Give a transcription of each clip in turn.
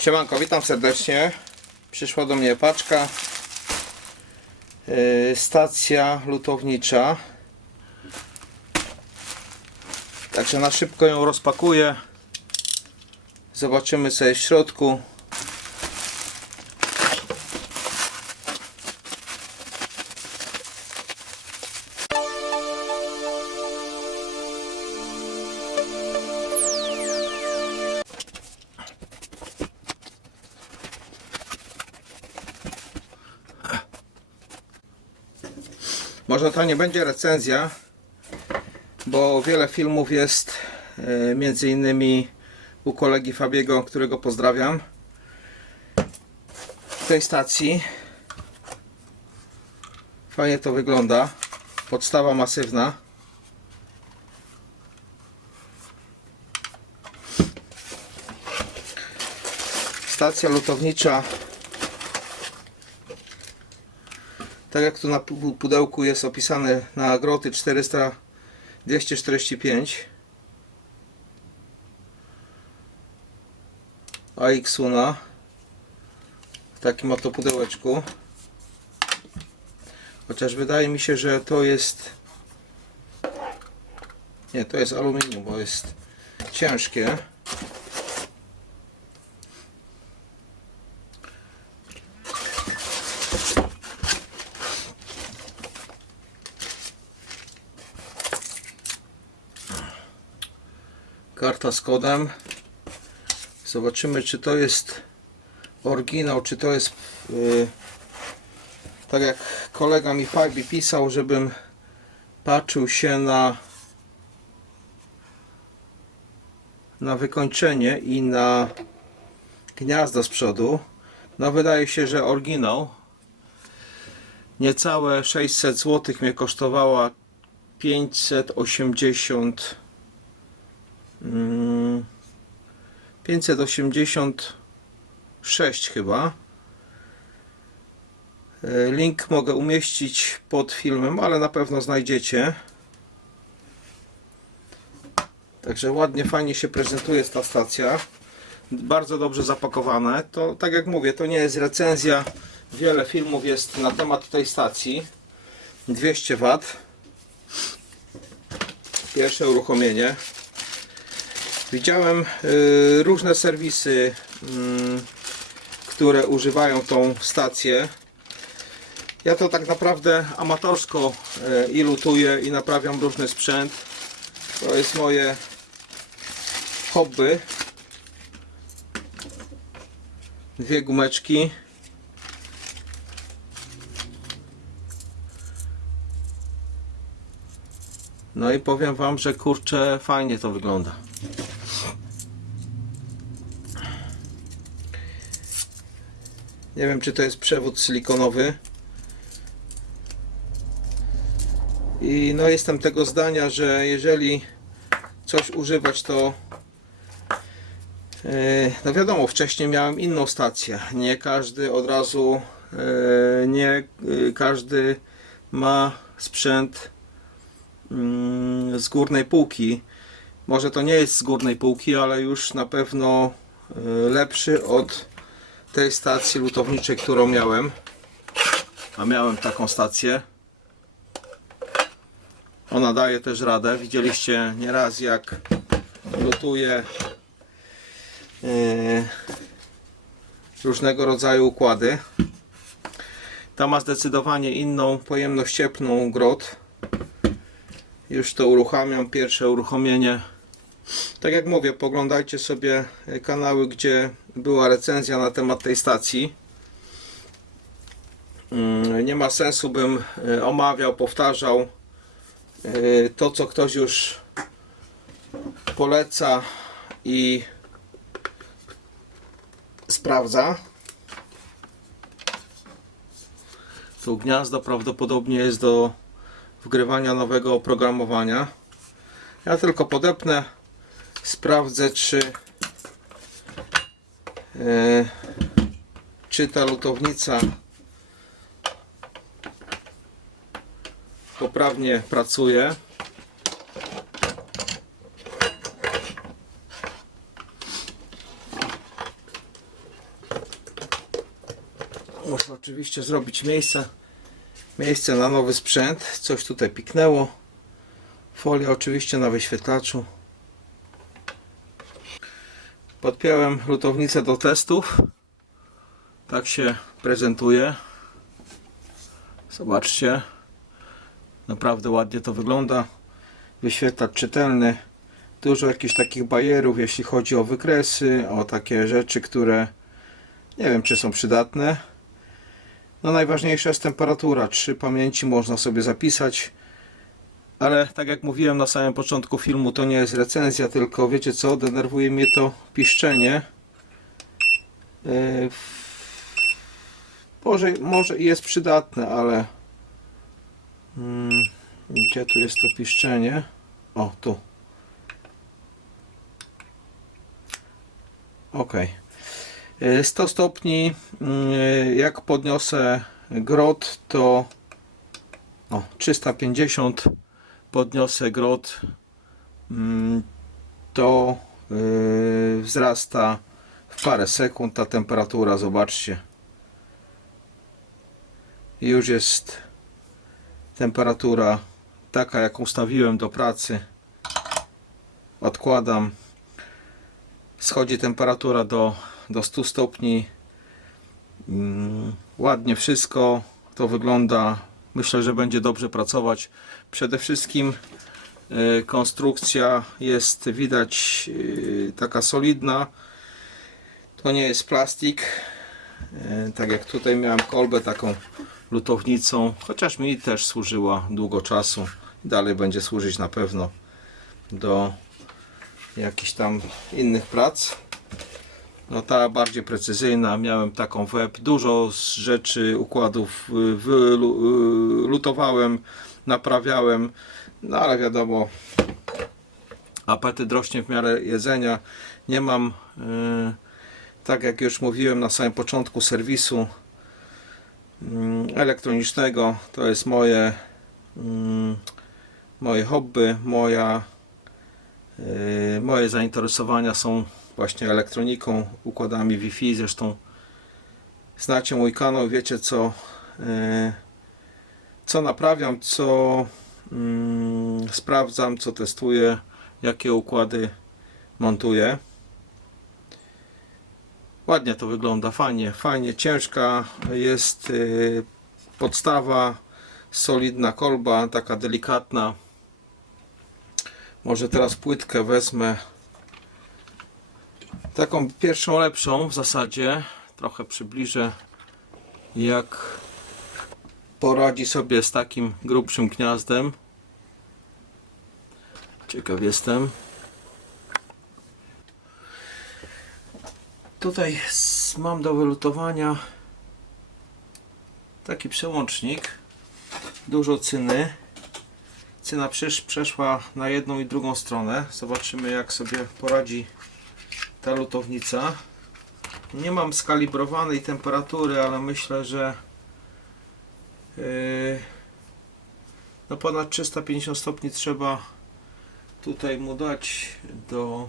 Siemanko, witam serdecznie. Przyszła do mnie paczka. Yy, stacja lutownicza. Także na szybko ją rozpakuję. Zobaczymy co jest w środku. Może to nie będzie recenzja, bo wiele filmów jest e, między innymi u kolegi Fabiego, którego pozdrawiam. W tej stacji fajnie to wygląda. Podstawa masywna. Stacja lutownicza tak jak tu na pu- pudełku jest opisane na groty 400 245 AX Una w takim oto pudełeczku. Chociaż wydaje mi się, że to jest nie, to jest aluminium, bo jest ciężkie karta z kodem. Zobaczymy, czy to jest oryginał, czy to jest yy, tak jak kolega mi Fabi pisał, żebym patrzył się na na wykończenie i na gniazdo z przodu. No wydaje się, że oryginał. Niecałe 600 zł mnie kosztowała 580 Mm, 586 chyba. E, Link mogę umieścić pod filmem, ale na pewno znajdziecie. Także ładnie, fajnie się prezentuje ta stacja. Bardzo dobrze zapakowane. To tak jak mówię, to nie jest recenzja. Wiele filmów jest na temat tej stacji. 200 W. Pierwsze uruchomienie. Widziałem y, różne serwisy, mm, które używają tą stację. Ja to tak naprawdę amatorsko y, i lutuję i naprawiam różny sprzęt. To jest moje hobby. Dwie gumeczki. No i powiem Wam, że kurczę fajnie to wygląda. Nie wiem, czy to jest przewód silikonowy. I no jestem tego zdania, że jeżeli coś używać, to e, no wiadomo, wcześniej miałem inną stację. Nie każdy od razu, e, nie e, każdy ma sprzęt mm, z górnej półki. Może to nie jest z górnej półki, ale już na pewno lepszy od tej stacji lutowniczej, którą miałem. A miałem taką stację. Ona daje też radę. Widzieliście nieraz jak lutuje yy, różnego rodzaju układy. Ta ma zdecydowanie inną pojemność cieplną grot. Już to uruchamiam. Pierwsze uruchomienie. Tak jak mówię, poglądajcie sobie kanały, gdzie była recenzja na temat tej stacji. Mm, Nie ma sensu, bym e, omawiał, powtarzał e, to, co ktoś już poleca i sprawdza. Tu gniazdo prawdopodobnie jest do wgrywania nowego oprogramowania. Ja tylko podepnę, sprawdzę, czy e, czy ta lutownica poprawnie pracuje. Muszę oczywiście zrobić miejsce. Miejsce na nowy sprzęt. Coś tutaj piknęło. Folia oczywiście na wyświetlaczu. Podpiąłem lutownicę do testów. Tak się prezentuje. Zobaczcie. Naprawdę ładnie to wygląda. Wyświetlacz czytelny. Dużo jakichś takich bajerów, jeśli chodzi o wykresy, o takie rzeczy, które nie wiem, czy są przydatne. No najważniejsza jest temperatura. Trzy pamięci można sobie zapisać. Ale tak jak mówiłem na samym początku filmu, to nie jest recenzja, tylko wiecie co, denerwuje mnie to piszczenie. Yy, może, może jest przydatne, ale mm, gdzie tu jest to piszczenie? O, tu. Ok. 100 stopni, yy, jak podniosę grot, to o, 350 podniosę grot, mm, to yy, wzrasta w parę sekund ta temperatura, zobaczcie. Już jest temperatura taka, jaką stawiłem do pracy. Odkładam. Schodzi temperatura do, do 100 stopni. Mm, Ładnie wszystko to wygląda. Myślę, że będzie dobrze pracować. Przede wszystkim y, konstrukcja jest widać y, taka solidna. To nie jest plastik. Y, Tak jak tutaj miałem kolbę taką lutownicą, chociaż mi też służyła długo czasu. Dalej będzie służyć na pewno do jakichś tam innych prac. No ta bardziej precyzyjna, miałem taką web, dużo z rzeczy, układów y, y, lutowałem, naprawiałem, no ale wiadomo, apetyt rośnie w miarę jedzenia. Nie mam, y, tak jak już mówiłem na samym początku serwisu elektronicznego, to jest moje, moje hobby, moja, moje zainteresowania są właśnie elektroniką, układami Wi-Fi. Zresztą znacie mój kanał, wiecie co, e, co naprawiam, co mm, sprawdzam, co testuję, jakie układy montuję. Ładnie to wygląda, fajnie, fajnie, ciężka jest e, podstawa, solidna kolba, taka delikatna. Może teraz płytkę wezmę taką pierwszą lepszą w zasadzie trochę przybliżę jak poradzi sobie z takim grubszym gniazdem. Ciekaw jestem. Tutaj mam do wylutowania taki przełącznik. Dużo cyny. Cyna przesz- przeszła na jedną i drugą stronę. Zobaczymy jak sobie poradzi ta lutownica. Nie mam skalibrowanej temperatury, ale myślę, że yy, no ponad 350 stopni trzeba tutaj mu dać do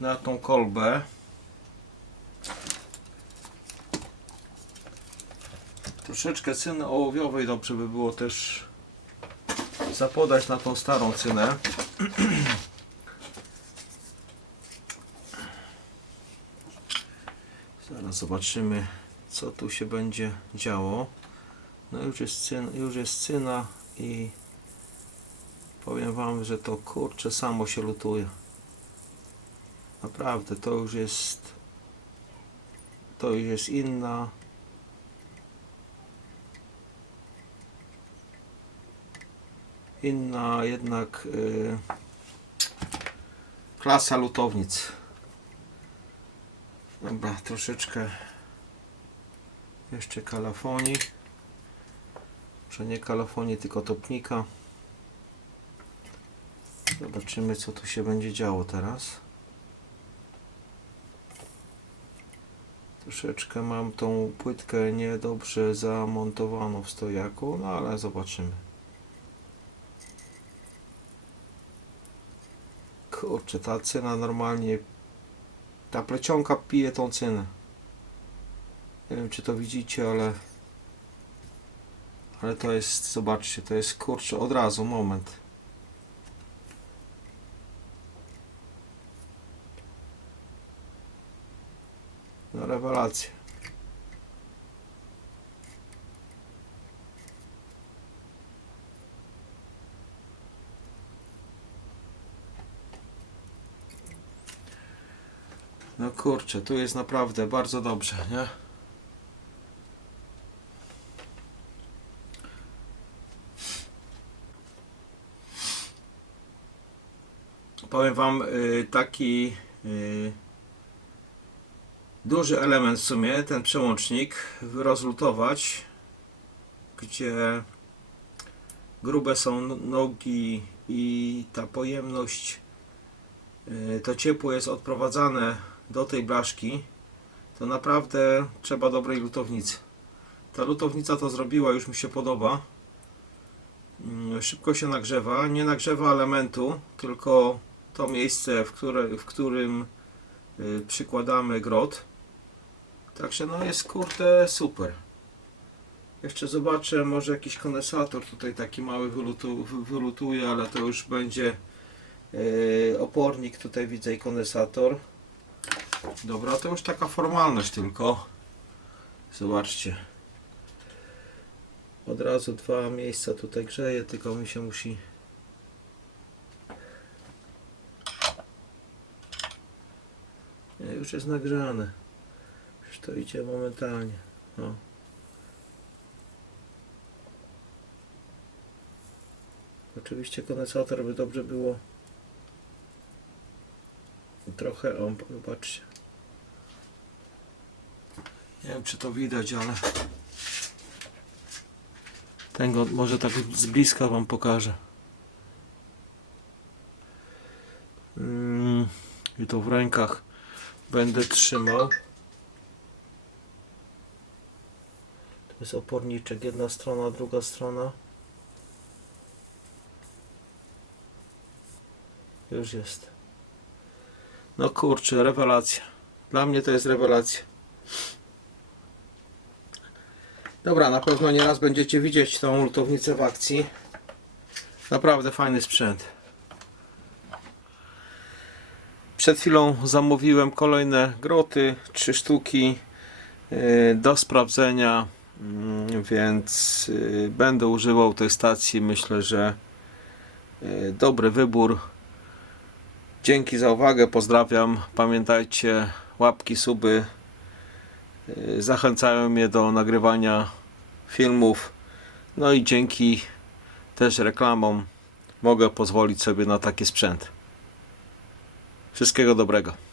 na tą kolbę. Troszeczkę cyny ołowiowej dobrze by było też zapodać na tą starą cynę. zobaczymy, co tu się będzie działo. No już jest, cyn, już jest cyna i powiem Wam, że to kurczę samo się lutuje. Naprawdę, to już jest to już jest inna inna jednak y, klasa lutownic. Dobra, troszeczkę jeszcze kalafonii. Może nie kalafonii, tylko topnika. Zobaczymy, co tu się będzie działo teraz. Troszeczkę mam tą płytkę niedobrze zamontowaną w stojaku, no ale zobaczymy. Kurczę, ta cena normalnie ta plecionka pije tą cynę. Nie wiem czy to widzicie, ale ale to jest, zobaczcie, to jest kurczę od razu, moment. No rewelacja. No kurczę, tu jest naprawdę bardzo dobrze, nie? Powiem Wam y, taki y, duży element w sumie, ten przełącznik, rozlutować, gdzie grube są nogi i ta pojemność, y, to ciepło jest odprowadzane do tej blaszki, to naprawdę trzeba dobrej lutownicy. Ta lutownica to zrobiła, już mi się podoba. Mm, Szybko się nagrzewa, nie nagrzewa elementu, tylko to miejsce, w, które, w którym y, przykładamy grot. Także no jest kurde super. Jeszcze zobaczę, może jakiś kondensator tutaj taki mały wylutu, wy- wylutuje, ale to już będzie y, opornik, tutaj widzę i kondensator. Dobra, to już taka formalność tylko. Zobaczcie. Od razu dwa miejsca tutaj grzeje, tylko mi się musi Nie, już jest nagrzane. Już to idzie momentalnie. O. Oczywiście kondensator by dobrze było trochę, o, zobaczcie. Nie wiem czy to widać, ale tego może tak z bliska wam pokażę. Mm, I to w rękach będę trzymał. To jest oporniczek, jedna strona, druga strona. Już jest. No kurczę, rewelacja. Dla mnie to jest rewelacja. Dobra, na pewno nieraz będziecie widzieć tą lutownicę w akcji. Naprawdę fajny sprzęt. Przed chwilą zamówiłem kolejne groty, trzy sztuki yy, do sprawdzenia, mm, więc yy, będę używał tej stacji. Myślę, że yy, dobry wybór. Dzięki za uwagę, pozdrawiam. Pamiętajcie, łapki, suby yy, zachęcają mnie do nagrywania filmów. No i dzięki też reklamom mogę pozwolić sobie na taki sprzęt. Wszystkiego dobrego.